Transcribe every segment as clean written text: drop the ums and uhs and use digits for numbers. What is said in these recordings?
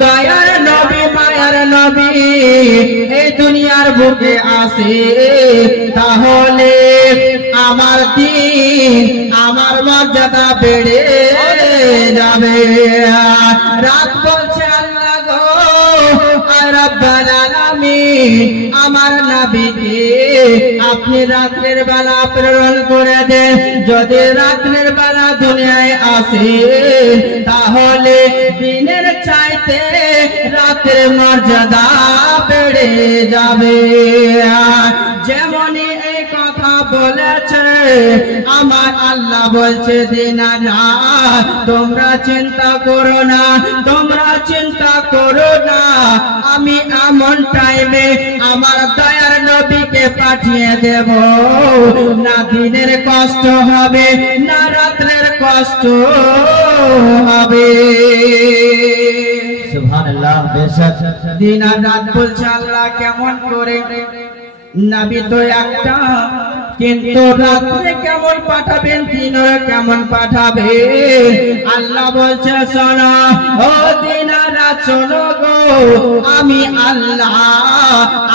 দয়ার নবী মায়ার নবী এই দুনিয়ার বুকে আসে, তাহলে আমার দিন আমার মর্যাদা বেড়ে যাবে। রাত বলছে আল্লাহ গো রব্বুল আলামিন, আমার নবীকে আপনি রাতের বেলা প্রেরণ করে দেন। যদি রাতের বেলা দুনিয়ায় আসে, তাহলে দিনের চাইতে রাতের মর্যাদা বেড়ে যাবে। যেমনই এই কথা বলেছে আমার আল্লাহ বলছে দিন আর রাত তোমরা চিন্তা করো না, তোমরা চিন্তা করো না, আমি এমন টাইমে আমার দয়ার নবীকে পাঠিয়ে দেব, না দিনের কষ্ট হবে না রাতের কষ্ট হবে। সুবহানাল্লাহ। বেশক দিন আর রাত বলছে আল্লাহ কেমন করে, নবী তো একটা, কিন্তু রাত্রে কেমন পাঠাবেন, দিনে কেমন পাঠাবে। আল্লাহ বলছে শোনো ও দিন আর রাত শোনো গো, আমি আল্লাহ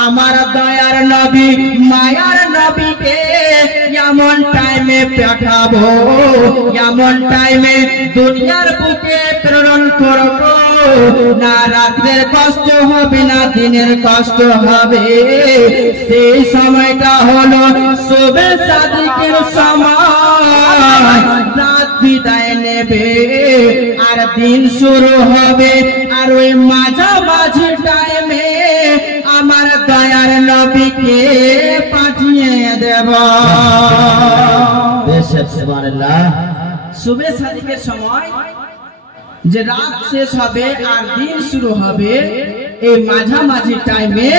আমার দয়ার নবী মায়ার নবীকে এমন টাইমে পাঠাবো, এমন টাইমে দুনিয়ার বুকে প্রেরণ করবো, না রাতের কষ্ট হবে না দিনের কষ্ট হবে। সেই সময়টা হলো শুভে সাদিকের সময়, রাত বিদায় নেবে আর দিন শুরু হবে, আর ওই মাঝামাঝি টাইমে আমার দয়ার নবীকে পাঠিয়ে দেব। বেশক সুবহানাল্লাহ। শুভে সাদিকের সময় যে রাত শেষ হবে আর দিন শুরু হবে, এই মাঝামাঝি টাইমে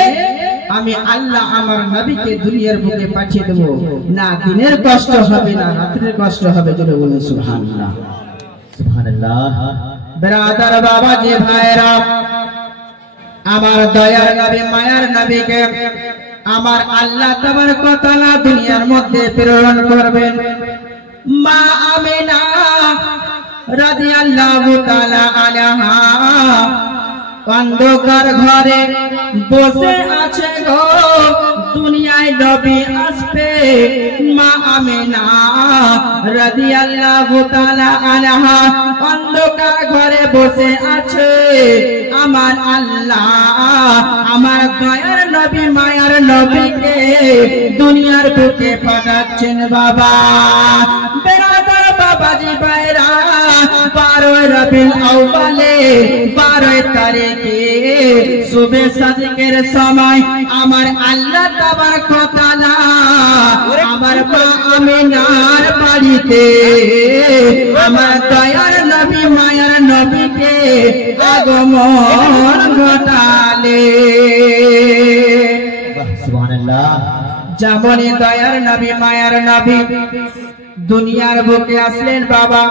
আমি আল্লাহ আমার নবীকে দুনিয়ার বুকে পাঠিয়ে দেব, না দিনের কষ্ট হবে না রাতের কষ্ট হবে। জোরে বলুন সুবহানাল্লাহ। সুবহানাল্লাহ। ব্রাদার বাবাজি ভাইরা, আমার দয়ার নবী মায়ার নবীকে আমার আল্লাহ তাবারক ওয়া তাআলা দুনিয়ার মধ্যে প্রেরণ করবেন। মা আমিনা রাদিয়াল্লাহু তাআলা আনহা অন্ধকার ঘরে বসে আছে গো, দুনিয়ায় নবী আসবে। মা আমিনা রাদিয়াল্লাহু তাআলা আনহা অন্ধকার ঘরে বসে আছে, আমার আল্লাহ আমার দয়ার নবী মায়ার নবীকে দুনিয়ার বুকে পাঠাচ্ছেন। বাবা বেরাদার বাবাজি ভাইরা, 12 রবিউল আউয়ালে 12 তারিখে শুভে সাদিকের সময় আমার আল্লাহ তাবারক ওয়া তাআলা আমার মা আমিনার বাড়িতে আমার দয়ার নবী মায়ার নবীকে আগমন ঘটালে। সুবহানাল্লাহ। যেমনই দয়ার নবী মায়ার নবী দুনিয়ার বুকে আসলেন, বাবা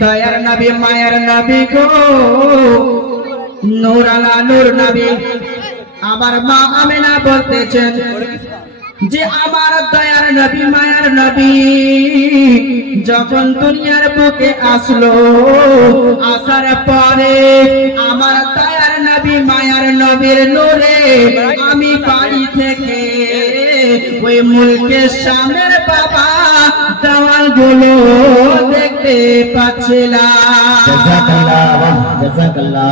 দয়ার নবী মায়ার নবী গো নূর আলা নূর নবী, আমার মা আমিনা বলতেছেন যে আমার দয়ার নবী মায়ার নবী যখন দুনিয়ার বুকে আসলো, আসার পরে আমার দয়ার নবী মায়ার নবীর নূরে আমি বাড়ি থেকে ওই মুলকের সামনের বাবা দেওয়ালগুলো দেখতে পাচ্ছিলাম। জাযাকাল্লাহ জাযাকাল্লাহ।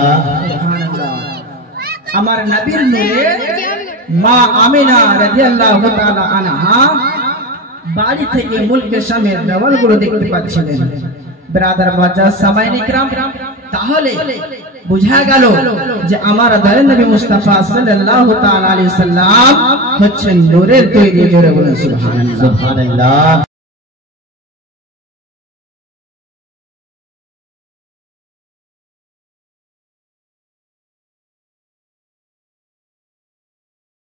আমার নবীর নূরে মা আমিনা রাদিয়াল্লাহু তাআলা আনহা বাড়ি থেকে মুলকের সামনের দেওয়ালগুলো দেখতে পাচ্ছিলেন। ব্রাদার বাজার সামাইনি کرام, তাহলে বুঝা গেল যে আমার দয়ার নবী মুস্তাফা সাল্লাল্লাহু তাআলা আলাইহি সাল্লাম হচ্ছেন নূরের তৈরি। জোরে বলুন সুবহানাল্লাহ। সুবহানাল্লাহ।